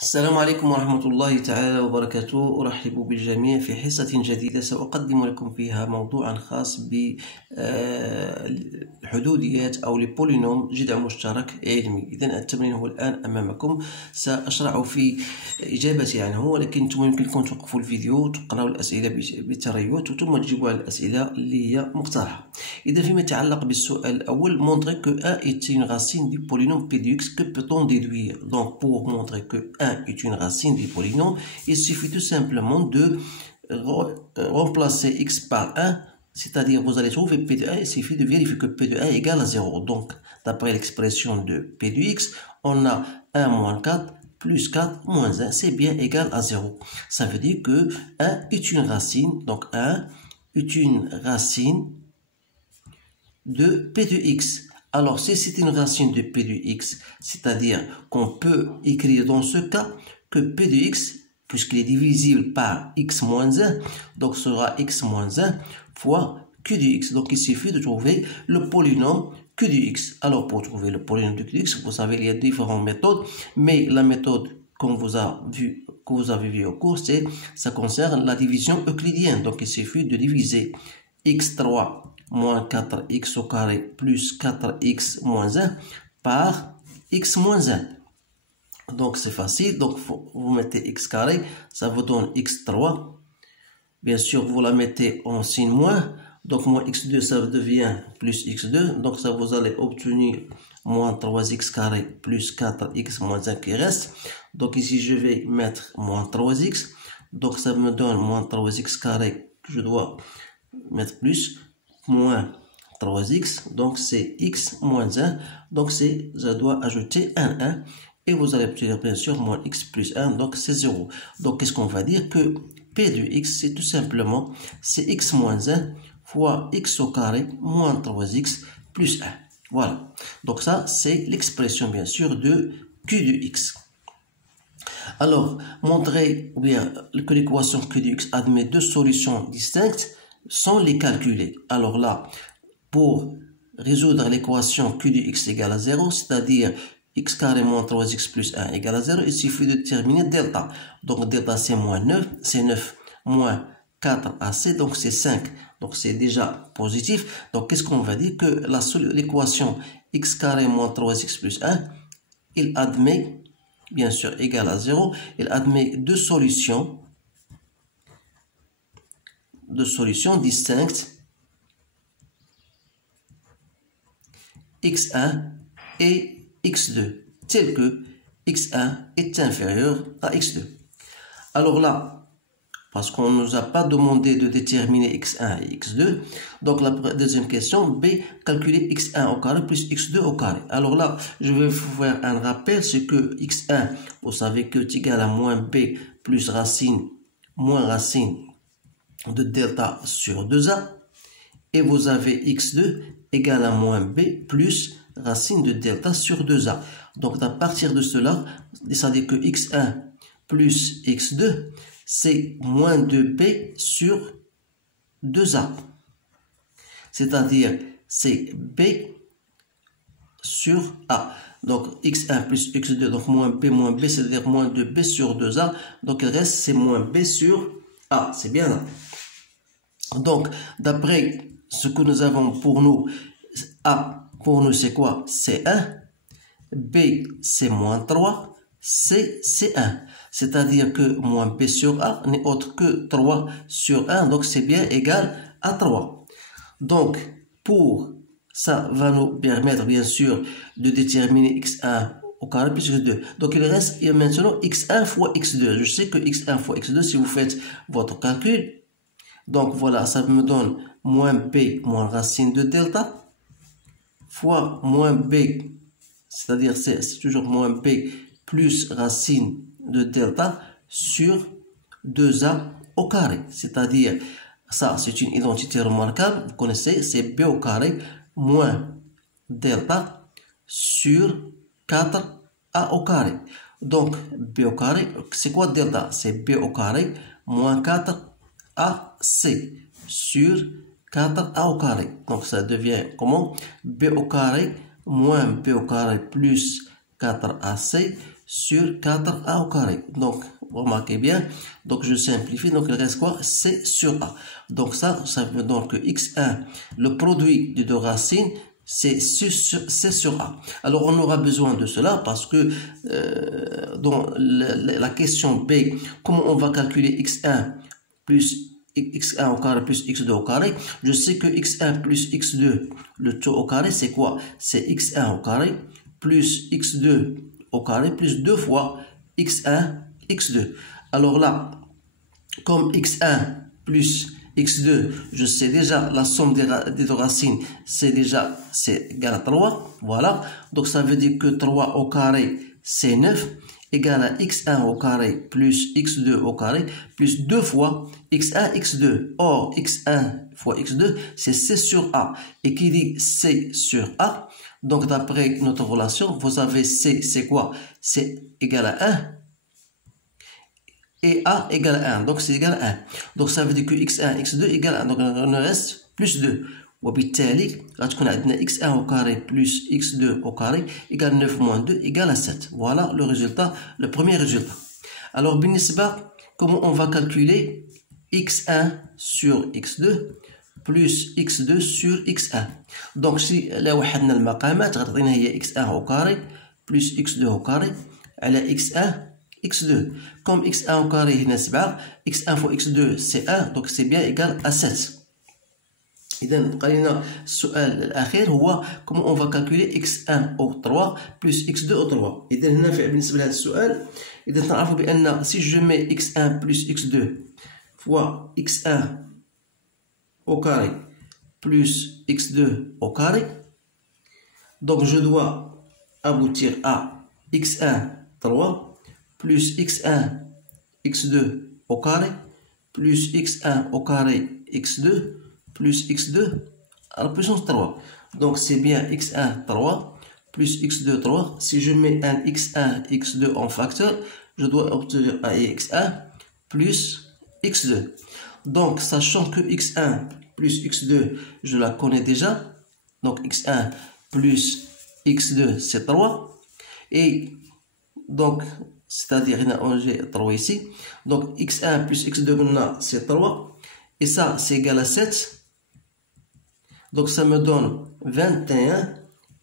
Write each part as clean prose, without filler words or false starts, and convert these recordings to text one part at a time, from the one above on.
السلام عليكم ورحمة الله تعالى وبركاته. أرحب بالجميع في حصة جديدة سأقدم لكم فيها موضوعا خاص بالحدوديات أو البولينوم جذع مشترك علمي. إذن التمرين هو الآن أمامكم، سأشرع في إجابتي عنه، ولكن ثم يمكنكم توقفوا الفيديو وتقرأوا الأسئلة بالتريث ثم تجيبوا على الأسئلة اللي هي مقترحة. إذا فيما يتعلق بالسؤال الأول، montrer que 1 est une racine du polynôme p de x, que peut-on déduire? Donc pour montrer que 1 est une racine du polynôme, il suffit tout simplement de remplacer x par 1, c'est-à-dire vous allez trouver p de 1, il suffit de vérifier que p de 1 égale à 0. Donc d'après l'expression de p de x, on a 1 moins 4 plus 4 moins 1, c'est bien égal à 0. Ça veut dire que 1 est une racine, donc 1 est une racine de p de x. Alors, si c'est une racine de p de x, c'est-à-dire qu'on peut écrire dans ce cas que p de x, puisqu'il est divisible par x moins 1, donc sera x moins 1 fois q de x. Donc, il suffit de trouver le polynôme q de x. Alors, pour trouver le polynôme de q de x, vous savez, il y a différentes méthodes, mais la méthode que vous avez vu au cours, ça concerne la division euclidienne. Donc, il suffit de diviser x3 moins 4x au carré plus 4x moins 1 par x moins 1. Donc c'est facile, donc vous mettez x carré, ça vous donne x3. Bien sûr, vous la mettez en signe moins, donc moins x2 ça devient plus x2, donc ça vous allez obtenir moins 3x carré plus 4x moins 1 qui reste. Donc ici je vais mettre moins 3x, donc ça me donne moins 3x carré, je dois mettre plus moins 3x, donc c'est x moins 1, donc je dois ajouter un 1, et vous allez obtenir bien sûr moins x plus 1, donc c'est 0. Donc qu'est-ce qu'on va dire? Que p de x, c'est tout simplement, c'est x moins 1 fois x au carré moins 3x plus 1. Voilà, donc ça c'est l'expression bien sûr de q de x. Alors, montrer bien que l'équation q de x admet deux solutions distinctes sans les calculer. Alors là, pour résoudre l'équation q de x égale à 0, c'est-à-dire x carré moins 3x plus 1 égale à 0, il suffit de déterminer delta. Donc delta c'est moins 9, c'est 9 moins 4ac, donc c'est 5. Donc c'est déjà positif. Donc qu'est-ce qu'on va dire? Que l'équation x carré moins 3x plus 1, il admet, bien sûr, égal à 0, il admet deux solutions distinctes, x1 et x2, telles que x1 est inférieur à x2. Alors là, parce qu'on ne nous a pas demandé de déterminer x1 et x2, donc la deuxième question, B, calculer x1 au carré plus x2 au carré. Alors là, je vais vous faire un rappel, c'est que x1, vous savez que est égal à moins b plus racine, moins racine de delta sur 2a, et vous avez x2 égale à moins b plus racine de delta sur 2a. Donc à partir de cela, ça dit que x1 plus x2, c'est moins 2b sur 2a. C'est-à-dire c'est b sur a. Donc x1 plus x2, donc moins b, c'est-à-dire moins 2b sur 2a. Donc il reste c'est moins b sur a. C'est bien là. Donc, d'après ce que nous avons pour nous, A, pour nous, c'est quoi? C'est 1. B, c'est moins 3. C, c'est 1. C'est-à-dire que moins B sur A n'est autre que 3 sur 1. Donc, c'est bien égal à 3. Donc, pour ça va nous permettre, bien sûr, de déterminer x1 au carré plus x2. Donc, il reste maintenant x1 fois x2. Je sais que x1 fois x2, si vous faites votre calcul, donc voilà, ça me donne moins b moins racine de delta fois moins b, c'est-à-dire c'est toujours moins b plus racine de delta sur 2a au carré. C'est-à-dire, ça c'est une identité remarquable, vous connaissez, c'est b au carré moins delta sur 4a au carré. Donc b au carré, c'est quoi delta? C'est b au carré moins 4 AC sur 4A au carré. Donc ça devient comment? B au carré moins B au carré plus 4AC sur 4a au carré. Donc, remarquez bien, donc je simplifie, donc il reste quoi? C sur A. Donc ça veut dire que x1, le produit des deux racines, c'est C sur A. Alors on aura besoin de cela parce que dans la question B, comment on va calculer x1 plus x1 au carré plus x2 au carré, je sais que x1 plus x2, le tout au carré, c'est quoi? C'est x1 au carré plus x2 au carré plus 2 fois x1, x2. Alors là, comme x1 plus x2, je sais déjà la somme des deux racines, c'est égal à 3. Voilà. Donc ça veut dire que 3 au carré, c'est 9, égal à x1 au carré plus x2 au carré plus 2 fois x1, x2. Or, x1 fois x2, c'est C sur A. Et qui dit C sur A, donc d'après notre relation, vous avez C, c'est quoi? C'est égal à 1. Et A égale à 1, donc c'est égal à 1. Donc ça veut dire que x1, x2 égale à 1, donc on reste plus 2. وبالتالي غتكون عندنا x1 au carré plus x2 au carré égale 9 moins 2 égale à 7. Voilà le résultat, le premier résultat. Alors بالنسبة, comment on va calculer x1 sur x2 plus x2 sur x1. Donc si لا وحدنا المقامات غتعطينا هي x1 au carré plus x2 au carré على x1 x2. Comme x1 au carré هنا 7, x1 fois x2 c'est 1, donc c'est bien égal à 7. إذا بقى لنا السؤال الأخير هو comment on va calculer x1 au 3 plus x2 au 3. إذا هنا بالنسبة لهذا السؤال إذا نعرفوا بأن si je mets x1 plus x2 fois x1 au carré plus x2 au carré, donc je dois aboutir à x1 3 plus x1 x2 au carré plus x1 au carré x2 plus x2 à la puissance 3. Donc c'est bien x1 3 plus x2 3. Si je mets un x1 x2 en facteur, je dois obtenir un x1 plus x2. Donc sachant que x1 plus x2, je la connais déjà. Donc x1 plus x2 c'est 3. Et donc c'est-à-dire j'ai 3 ici. Donc x1 plus x2 c'est 3. Et ça c'est égal à 7. Donc ça me donne 21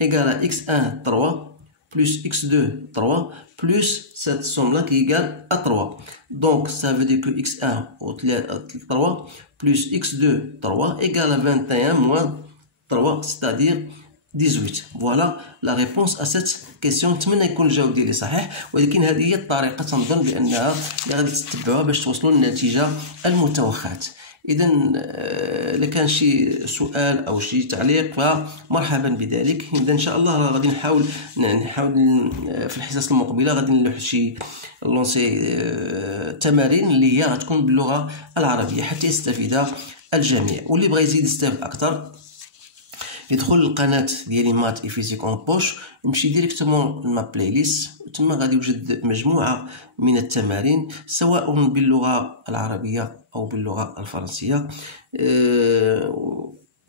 égal à x1 3 plus x2 3 plus cette somme-là qui est égale à 3. Donc ça veut dire que x1 au 3 plus x2 3 égale à 21 moins 3, c'est-à-dire 18. Voilà la réponse à cette question. نتمنى يكون الجواب ديالي صحيح، ولكن هذه هي الطريقة تنظن بأنها غادي تتبعوها باش توصلوا للنتيجة المتوقعة. إذا إذا كان شي سؤال أو شي تعليق فمرحبا بذلك. إذا إن شاء الله غادي نحاول في الحصص المقبلة غادي نلوح شي لونسي تمارين اللي هي غتكون باللغة العربية حتى يستفيد الجميع. واللي بغى يزيد يستافد أكثر يدخل القناة ديالي مات اي فيزيك اون بوش، يمشي ديريكتومون لما بلاي ليست، تما غادي يوجد مجموعة من التمارين سواء باللغة العربية أو باللغة الفرنسية،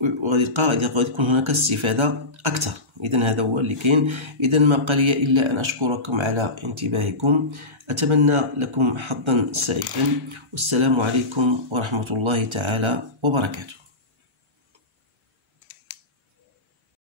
وغادي يكون هناك استفادة أكثر. إذا هذا هو اللي كاين. إذا ما بقى لي إلا أن أشكركم على انتباهكم، أتمنى لكم حظا سعيدا، والسلام عليكم ورحمة الله تعالى وبركاته.